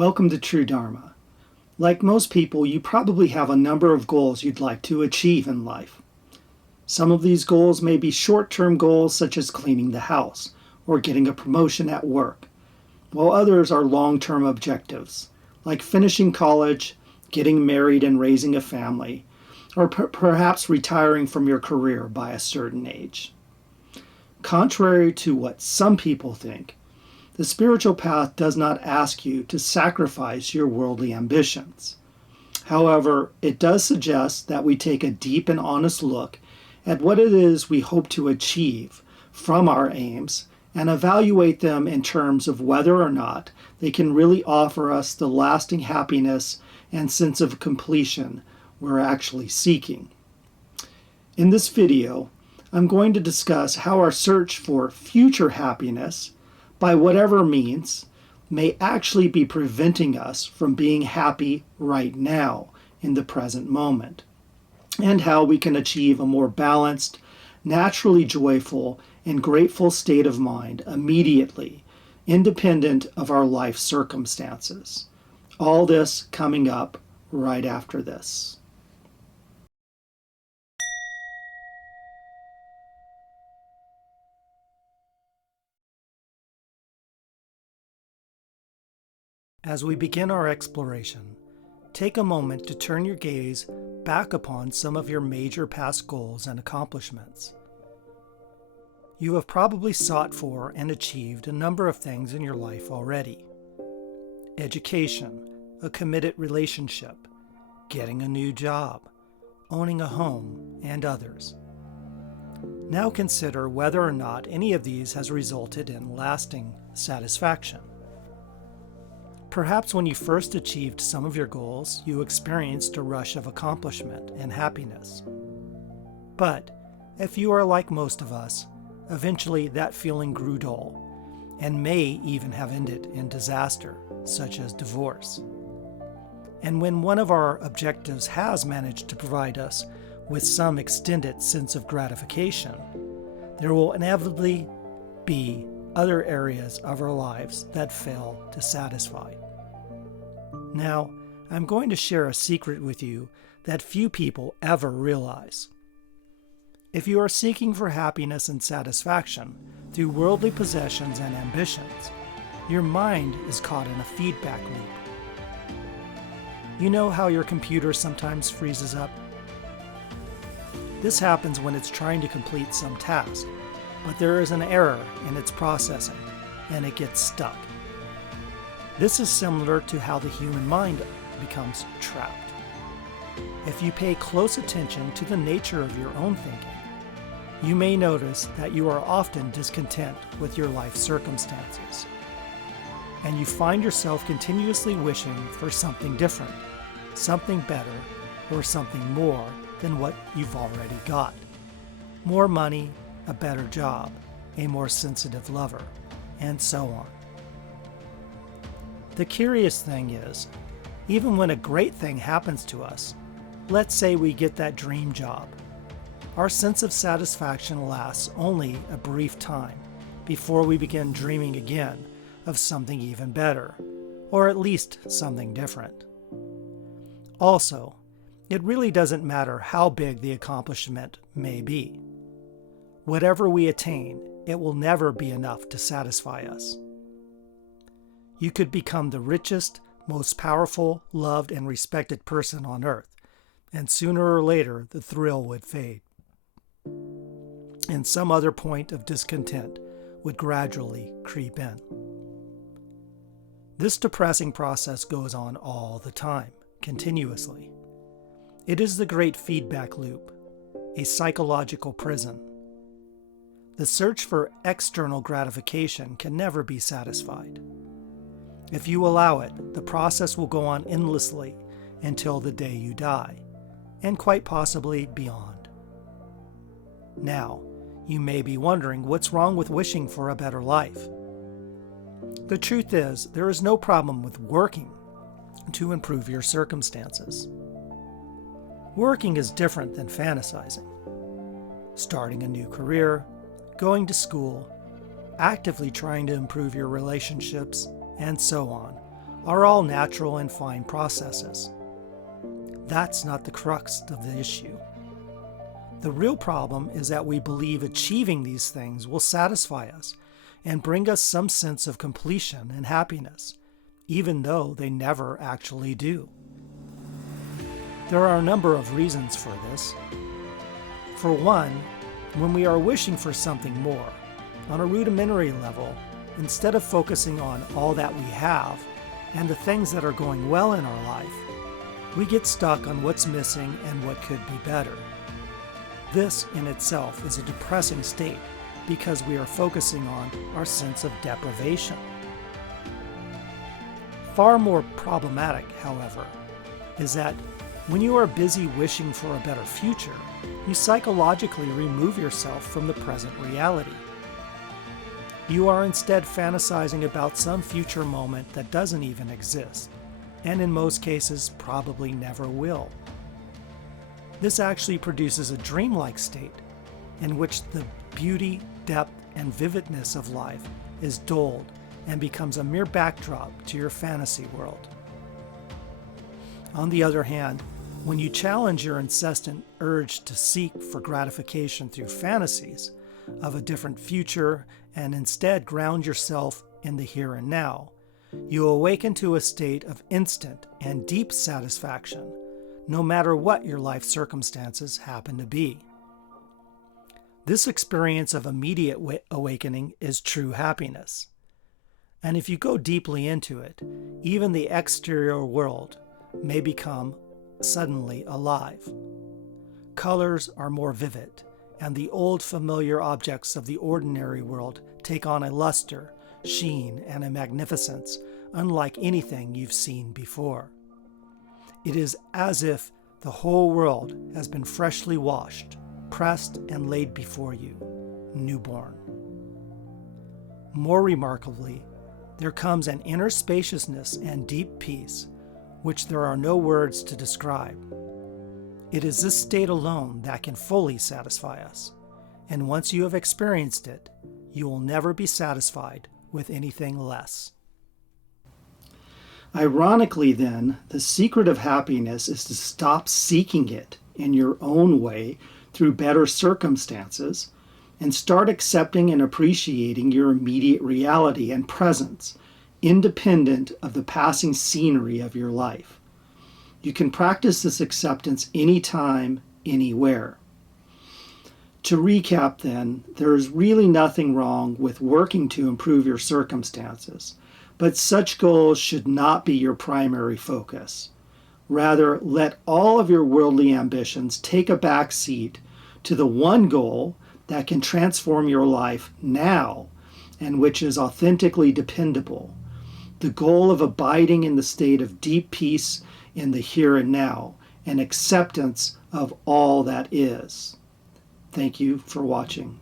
Welcome to True Dharma. Like most people, you probably have a number of goals you'd like to achieve in life. Some of these goals may be short-term goals such as cleaning the house or getting a promotion at work, while others are long-term objectives, like finishing college, getting married and raising a family, or perhaps retiring from your career by a certain age. Contrary to what some people think, the spiritual path does not ask you to sacrifice your worldly ambitions. However, it does suggest that we take a deep and honest look at what it is we hope to achieve from our aims and evaluate them in terms of whether or not they can really offer us the lasting happiness and sense of completion we're actually seeking. In this video, I'm going to discuss how our search for future happiness, by whatever means, may actually be preventing us from being happy right now in the present moment, and how we can achieve a more balanced, naturally joyful, and grateful state of mind immediately, independent of our life circumstances. All this coming up right after this. As we begin our exploration, take a moment to turn your gaze back upon some of your major past goals and accomplishments. You have probably sought for and achieved a number of things in your life already. Education, a committed relationship, getting a new job, owning a home, and others. Now consider whether or not any of these has resulted in lasting satisfaction. Perhaps when you first achieved some of your goals, you experienced a rush of accomplishment and happiness. But, if you are like most of us, eventually that feeling grew dull, and may even have ended in disaster, such as divorce. And when one of our objectives has managed to provide us with some extended sense of gratification, there will inevitably be other areas of our lives that fail to satisfy. Now, I'm going to share a secret with you that few people ever realize. If you are seeking for happiness and satisfaction through worldly possessions and ambitions, your mind is caught in a feedback loop. You know how your computer sometimes freezes up? This happens when it's trying to complete some task, but there is an error in its processing, and it gets stuck. This is similar to how the human mind becomes trapped. If you pay close attention to the nature of your own thinking, you may notice that you are often discontent with your life circumstances, and you find yourself continuously wishing for something different, something better, or something more than what you've already got. More money, a better job, a more sensitive lover, and so on. The curious thing is, even when a great thing happens to us, let's say we get that dream job, our sense of satisfaction lasts only a brief time before we begin dreaming again of something even better, or at least something different. Also, it really doesn't matter how big the accomplishment may be. Whatever we attain, it will never be enough to satisfy us. You could become the richest, most powerful, loved, and respected person on earth, and sooner or later the thrill would fade, and some other point of discontent would gradually creep in. This depressing process goes on all the time, continuously. It is the great feedback loop, a psychological prison. The search for external gratification can never be satisfied. If you allow it, the process will go on endlessly until the day you die, and quite possibly beyond. Now, you may be wondering what's wrong with wishing for a better life. The truth is, there is no problem with working to improve your circumstances. Working is different than fantasizing. Starting a new career, going to school, actively trying to improve your relationships, and so on, are all natural and fine processes. That's not the crux of the issue. The real problem is that we believe achieving these things will satisfy us and bring us some sense of completion and happiness, even though they never actually do. There are a number of reasons for this. For one, when we are wishing for something more, on a rudimentary level, instead of focusing on all that we have and the things that are going well in our life, we get stuck on what's missing and what could be better. This in itself is a depressing state because we are focusing on our sense of deprivation. Far more problematic, however, is that when you are busy wishing for a better future, you psychologically remove yourself from the present reality. You are instead fantasizing about some future moment that doesn't even exist, and in most cases probably never will. This actually produces a dreamlike state in which the beauty, depth, and vividness of life is dulled and becomes a mere backdrop to your fantasy world. On the other hand, when you challenge your incessant urge to seek for gratification through fantasies of a different future and instead ground yourself in the here and now, you awaken to a state of instant and deep satisfaction, no matter what your life circumstances happen to be. This experience of immediate awakening is true happiness. And if you go deeply into it, even the exterior world may become suddenly alive. Colors are more vivid, and the old familiar objects of the ordinary world take on a luster, sheen, and a magnificence unlike anything you've seen before. It is as if the whole world has been freshly washed, pressed, and laid before you, newborn. More remarkably, there comes an inner spaciousness and deep peace, which there are no words to describe. It is this state alone that can fully satisfy us, and once you have experienced it, you will never be satisfied with anything less. Ironically, then, the secret of happiness is to stop seeking it in your own way through better circumstances and start accepting and appreciating your immediate reality and presence, independent of the passing scenery of your life. You can practice this acceptance anytime, anywhere. To recap then, there is really nothing wrong with working to improve your circumstances, but such goals should not be your primary focus. Rather, let all of your worldly ambitions take a back seat to the one goal that can transform your life now and which is authentically dependable, the goal of abiding in the state of deep peace in the here and now and acceptance of all that is. Thank you for watching.